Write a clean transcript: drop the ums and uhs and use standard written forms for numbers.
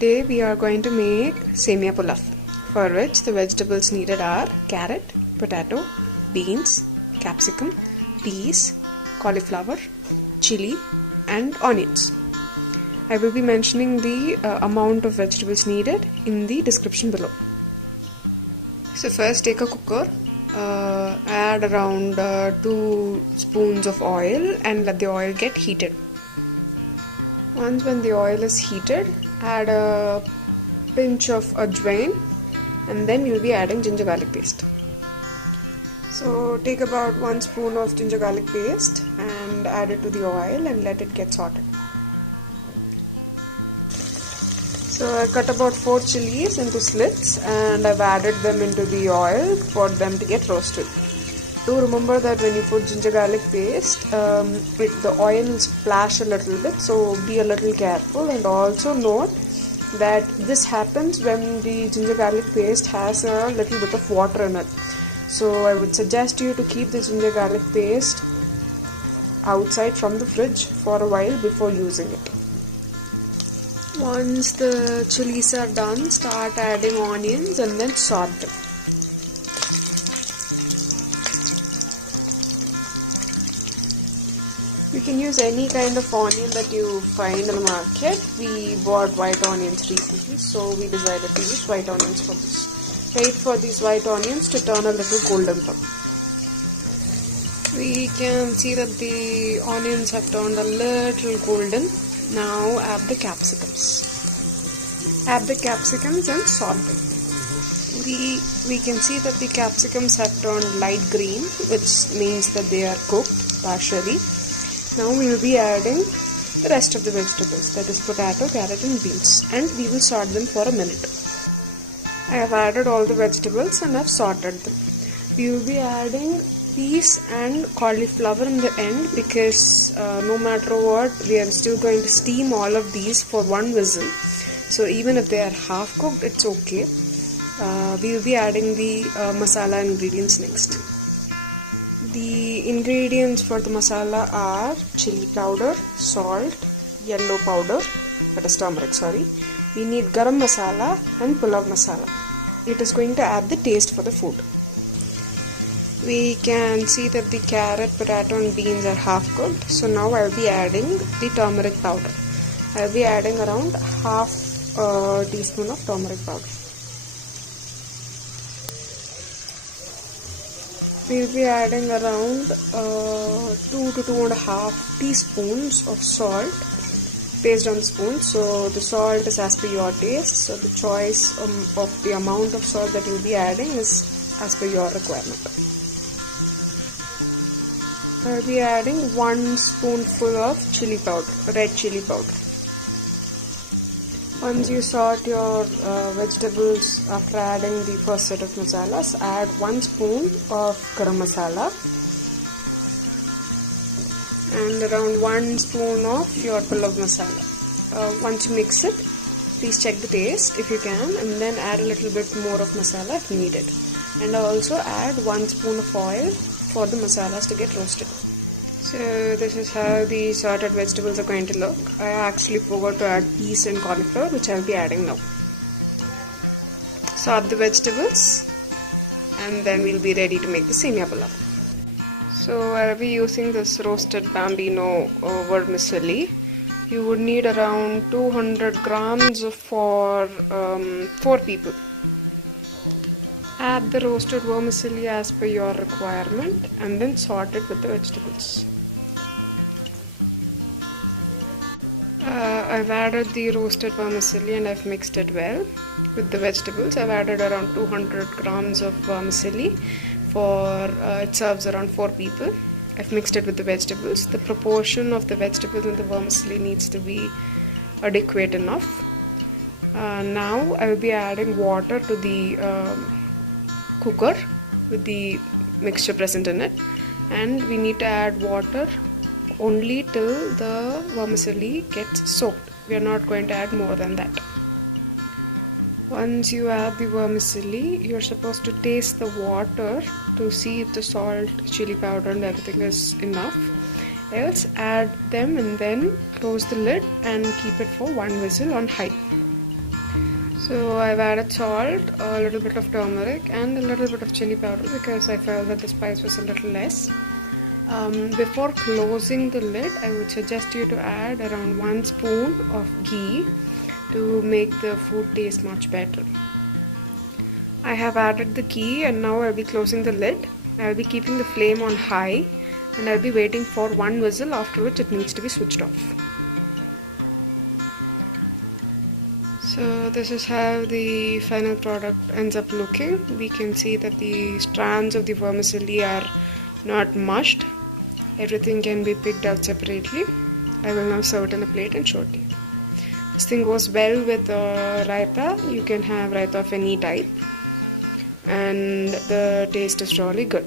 Today we are going to make Semiya Pulav, for which the vegetables needed are carrot, potato, beans, capsicum, peas, cauliflower, chilli and onions. I will be mentioning the amount of vegetables needed in the description below. So first take a cooker, add around 2 spoons of oil and let the oil get heated. Once when the oil is heated, add a pinch of ajwain and then you'll be adding ginger garlic paste. So take about 1 spoon of ginger garlic paste and add it to the oil and let it get sauteed. So I cut about 4 chilies into slits and I've added them into the oil for them to get roasted. Do remember that when you put ginger garlic paste, the oil will splash a little bit, so be a little careful, and also note that this happens when the ginger garlic paste has a little bit of water in it. So I would suggest you to keep the ginger garlic paste outside from the fridge for a while before using it. Once the chilies are done, start adding onions and then saute them. You can use any kind of onion that you find in the market. We bought white onions recently, so we decided to use white onions for this. Wait for these white onions to turn a little golden brown. We can see that the onions have turned a little golden. Now add the capsicums. Add the capsicums and saute them. We can see that the capsicums have turned light green, which means that they are cooked partially. Now we will be adding the rest of the vegetables, that is potato, carrot and beans, and we will saute them for a minute. I have added all the vegetables and I have sauteed them. We will be adding peas and cauliflower in the end because no matter what, we are still going to steam all of these for 1 whistle. So even if they are half cooked, it's okay. We will be adding the masala ingredients next. The ingredients for the masala are chilli powder, salt, yellow powder, that is turmeric, sorry. We need garam masala and pulav masala. It is going to add the taste for the food. We can see that the carrot, potato and beans are half cooked. So now I will be adding the turmeric powder. I will be adding around half a teaspoon of turmeric powder. We will be adding around 2 to 2.5 teaspoons of salt based on the spoon. So the salt is as per your taste. So the choice of the amount of salt that you will be adding is as per your requirement. I will be adding 1 spoonful of chilli powder, red chilli powder. Once you saute your vegetables after adding the first set of masalas, add 1 spoon of garam masala and around 1 spoon of your pulav masala. Once you mix it, please check the taste if you can, and then add a little bit more of masala if needed. And also add 1 spoon of oil for the masalas to get roasted. So this is how the sauteed vegetables are going to look. I actually forgot to add peas and cauliflower, which I will be adding now. Saute the vegetables and then we will be ready to make the Semiya Pulav. So I will be using this roasted bambino vermicelli. You would need around 200 grams for 4 people. Add the roasted vermicelli as per your requirement and then saute it with the vegetables. I've added the roasted vermicelli and I've mixed it well with the vegetables. I've added around 200 grams of vermicelli for it serves around 4 people. I've mixed it with the vegetables. The proportion of the vegetables and the vermicelli needs to be adequate enough. Now I will be adding water to the cooker with the mixture present in it, and we need to add water only till the vermicelli gets soaked. We are not going to add more than that. Once you add the vermicelli, you're supposed to taste the water to see if the salt, chili powder and everything is enough. Else add them and then close the lid and keep it for 1 whistle on high. So I've added salt, a little bit of turmeric and a little bit of chili powder because I felt that the spice was a little less. Before closing the lid, I would suggest you to add around 1 spoon of ghee to make the food taste much better. I have added the ghee and now I'll be closing the lid. I'll be keeping the flame on high and I'll be waiting for 1 whistle, after which it needs to be switched off. So this is how the final product ends up looking. We can see that the strands of the vermicelli are not mushed. Everything can be picked out separately. I will now serve it in a plate and show it to you. This thing goes well with raita. You can have raita of any type and the taste is really good.